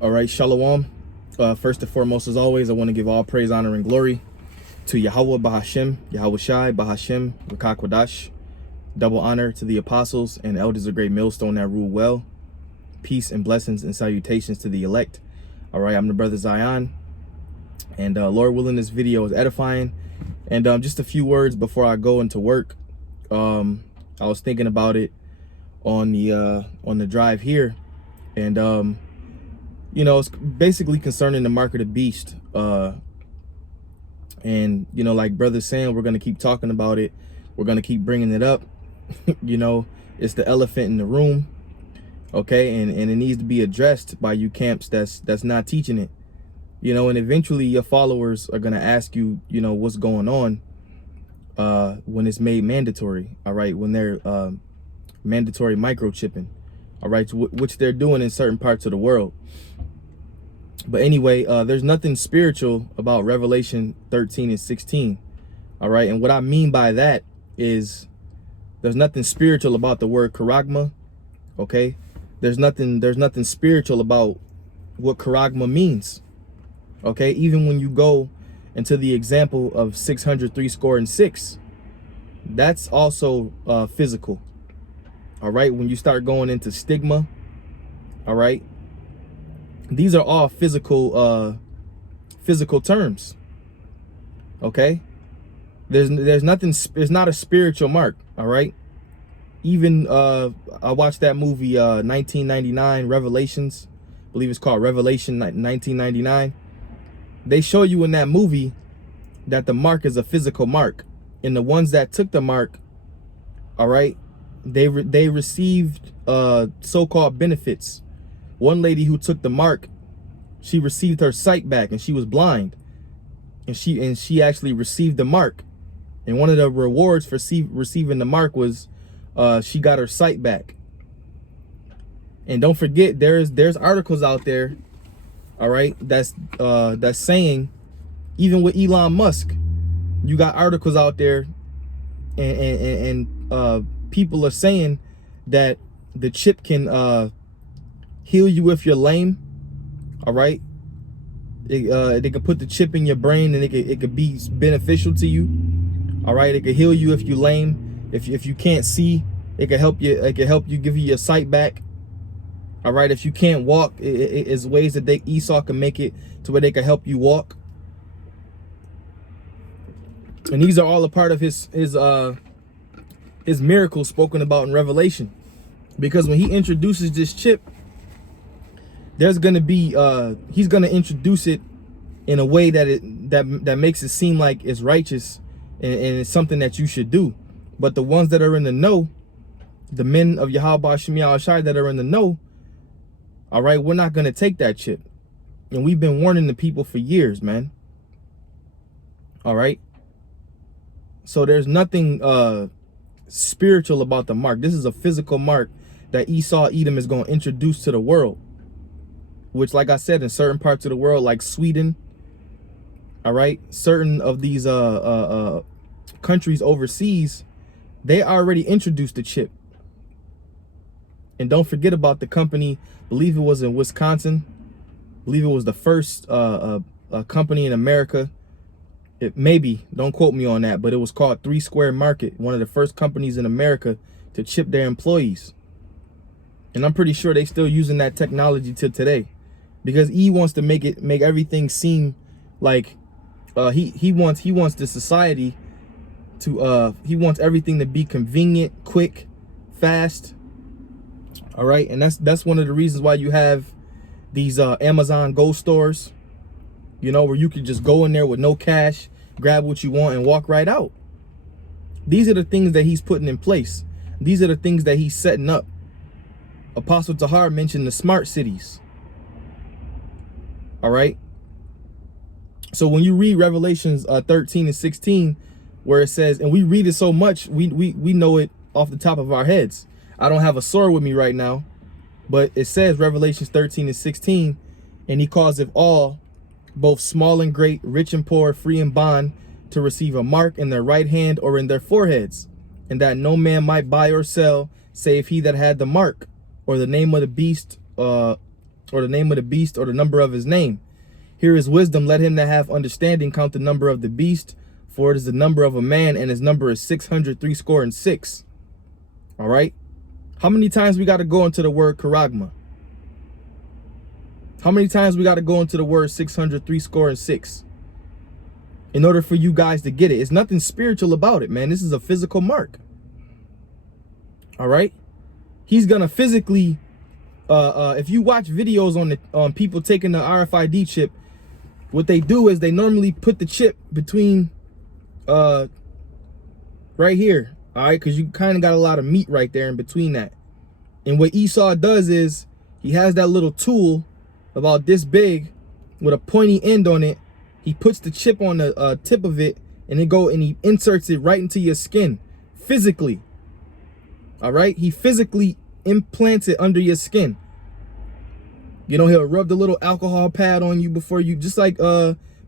All right, Shalom. First and foremost, as always, I want to give all praise, honor, and glory to Yahweh Bahashem, Yahweh Shai, Bahashem, Rakakwadash. Double honor to the apostles and elders of Great Millstone that rule well. Peace and blessings and salutations to the elect. All right, I'm the brother Zion. And Lord willing, this video is edifying. And just a few words before I go into work. I was thinking about it on the drive here. And you know, it's basically concerning the mark of the beast. And, you know, like brother's saying, we're going to keep talking about it. We're going to keep bringing it up. You know, it's the elephant in the room. Okay. And it needs to be addressed by you camps that's not teaching it. You know, and eventually your followers are going to ask you, you know, what's going on when it's made mandatory. All right. When they're mandatory microchipping. All right. Which they're doing in certain parts of the world. But anyway, there's nothing spiritual about Revelation 13 and 16. All right. And what I mean by that is there's nothing spiritual about the word charagma. OK, there's nothing spiritual about what charagma means. OK, even when you go into the example of 603 that's also physical. All right. When you start going into stigma. All right. These are all physical terms. Okay. There's nothing, it's not a spiritual mark. All right. Even I watched that movie 1999 Revelations. I believe it's called Revelation 1999. They show you in that movie that the mark is a physical mark. And the ones that took the mark, all right, they received so-called benefits. One lady who took the mark, she received her sight back and she was blind. And she actually received the mark. And one of the rewards for receiving the mark was she got her sight back. And don't forget, there's articles out there, all right, that's saying, even with Elon Musk, you got articles out there and people are saying that the chip can heal you if you're lame. All right. They can put the chip in your brain and it could be beneficial to you. All right. It could heal you if you're lame. If you can't see, it can help you. It can help you, give you your sight back. All right. If you can't walk, it is ways that Esau can make it to where they can help you walk. And these are all a part of his miracles spoken about in Revelation. Because when he introduces this chip, there's going to be he's going to introduce it in a way that makes it seem like it's righteous and it's something that you should do. But the ones that are in the know, the men of Yahweh Shemiah Shai that are in the know, all right, we're not going to take that chip. And we've been warning the people for years, man. All right. So there's nothing spiritual about the mark. This is a physical mark that Esau Edom is going to introduce to the world. Which, like I said, in certain parts of the world, like Sweden, all right, certain of these countries overseas, they already introduced the chip. And don't forget about the company, I believe it was in Wisconsin. I believe it was the first company in America. It maybe, don't quote me on that, but it was called 3 Square Market, one of the first companies in America to chip their employees. And I'm pretty sure they still using that technology till today. Because he wants to make everything seem like he wants the society to he wants everything to be convenient, quick, fast. All right, and that's one of the reasons why you have these Amazon Go stores, you know, where you can just go in there with no cash, grab what you want and walk right out. These are the things that he's putting in place. These are the things that he's setting up. Apostle Tahar mentioned the smart cities. All right. So when you read Revelations 13 and 16, where it says, and we read it so much, we know it off the top of our heads. I don't have a sword with me right now, but it says Revelations 13 and 16, and he causeth all, both small and great, rich and poor, free and bond, to receive a mark in their right hand or in their foreheads, and that no man might buy or sell, save he that had the mark, or the name of the beast, or the name of the beast, or the number of his name. Here is wisdom. Let him that have understanding count the number of the beast, for it is the number of a man, and his number is 666. All right. How many times we got to go into the word charagma? How many times we got to go into the word 666 in order for you guys to get it? It's nothing spiritual about it, man. This is a physical mark. All right. He's going to physically, if you watch videos on people taking the RFID chip, what they do is they normally put the chip between right here. All right. Because you kind of got a lot of meat right there in between that. And what Esau does is he has that little tool about this big with a pointy end on it. He puts the chip on the tip of it, and he inserts it right into your skin physically. All right. He physically implants it under your skin. You know, he'll rub the little alcohol pad on you before you, just like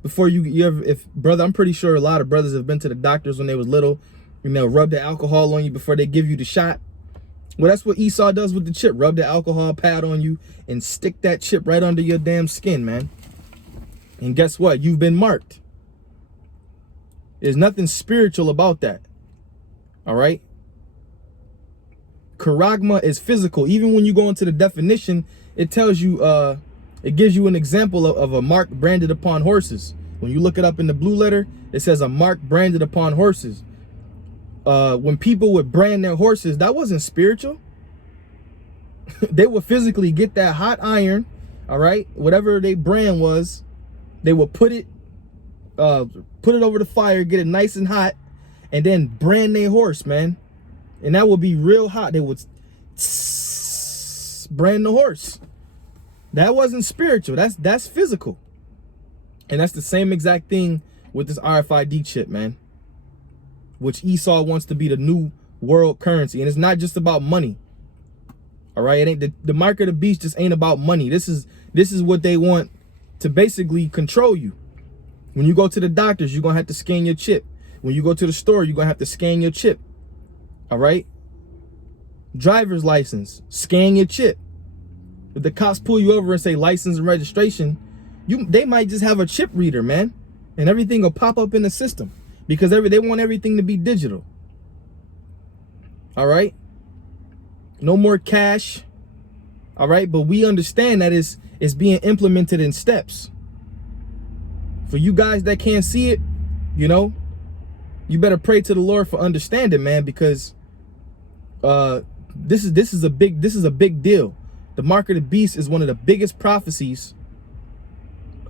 before you ever, if brother, I'm pretty sure a lot of brothers have been to the doctors when they was little, and they'll rub the alcohol on you before they give you the shot. Well, that's what Esau does with the chip. Rub the alcohol pad on you and stick that chip right under your damn skin, man. And guess what? You've been marked. There's nothing spiritual about that. All right. Charagma is physical. Even when you go into the definition, it tells you, it gives you an example of a mark branded upon horses. When you look it up in the blue letter, it says a mark branded upon horses. When people would brand their horses, that wasn't spiritual. They would physically get that hot iron, all right, whatever they brand was, they would put it over the fire, get it nice and hot, and then brand their horse, man. And that would be real hot. They would brand the horse. That wasn't spiritual. That's physical. And that's the same exact thing with this RFID chip, man, which Esau wants to be the new world currency. And it's not just about money. All right. It ain't the mark of the beast just ain't about money. This is what they want to basically control you. When you go to the doctors, you're going to have to scan your chip. When you go to the store, you're going to have to scan your chip. All right. Driver's license, scan your chip. If the cops pull you over and say license and registration, they might just have a chip reader, man. And everything will pop up in the system. Because they want everything to be digital. All right. No more cash. All right. But we understand that it's being implemented in steps. For you guys that can't see it, you know, you better pray to the Lord for understanding, man, because this is a big deal. The mark of the beast is one of the biggest prophecies.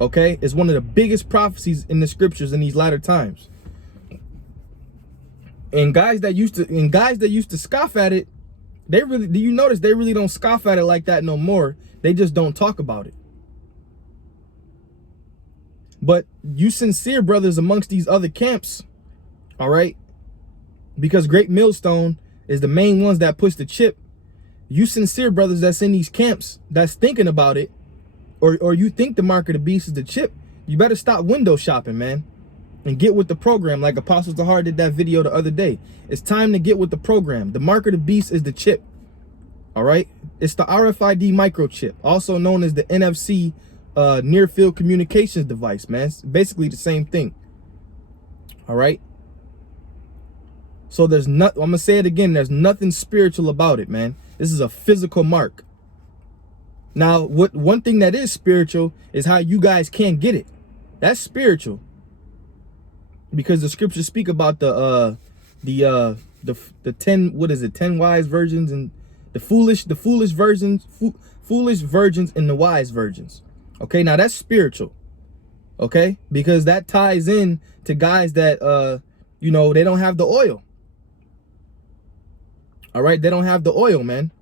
Okay, it's one of the biggest prophecies in the scriptures in these latter times. And guys that used to scoff at it, do you notice they really don't scoff at it like that no more? They just don't talk about it. But you sincere brothers amongst these other camps, all right, because Great Millstone is the main ones that push the chip. You sincere brothers that's in these camps that's thinking about it, or you think the mark of the beast is the chip, you better stop window shopping, man, and get with the program. Like Apostle Zahar did that video the other day. It's time to get with the program. The mark of the beast is the chip. All right. It's the RFID microchip, also known as the NFC near field communications device, man. It's basically the same thing. All right. So I'm going to say it again. There's nothing spiritual about it, man. This is a physical mark. Now, one thing that is spiritual is how you guys can't get it. That's spiritual. Because the scriptures speak about the 10, what is it, 10 wise virgins and the foolish virgins and the wise virgins. Okay, now that's spiritual. Okay, because that ties in to guys that you know, they don't have the oil. All right, they don't have the oil, man.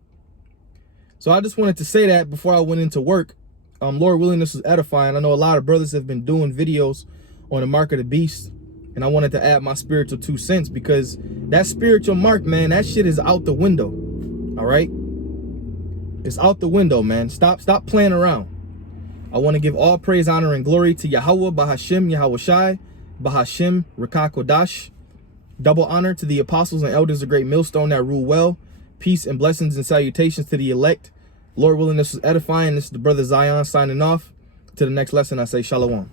So I just wanted to say that before I went into work. Lord willing, this is edifying. I know a lot of brothers have been doing videos on the mark of the beast, and I wanted to add my spiritual 2 cents, because that spiritual mark, man, that shit is out the window. All right, it's out the window, man. Stop playing around. I want to give all praise, honor, and glory to Yahweh, Bahashim, Yahweh Shai, Bahashim, Rakah Kodash. Double honor to the apostles and elders of Great Millstone that rule well. Peace and blessings and salutations to the elect. Lord willing, this was edifying. This is the brother Zion signing off. To the next lesson, I say shalom.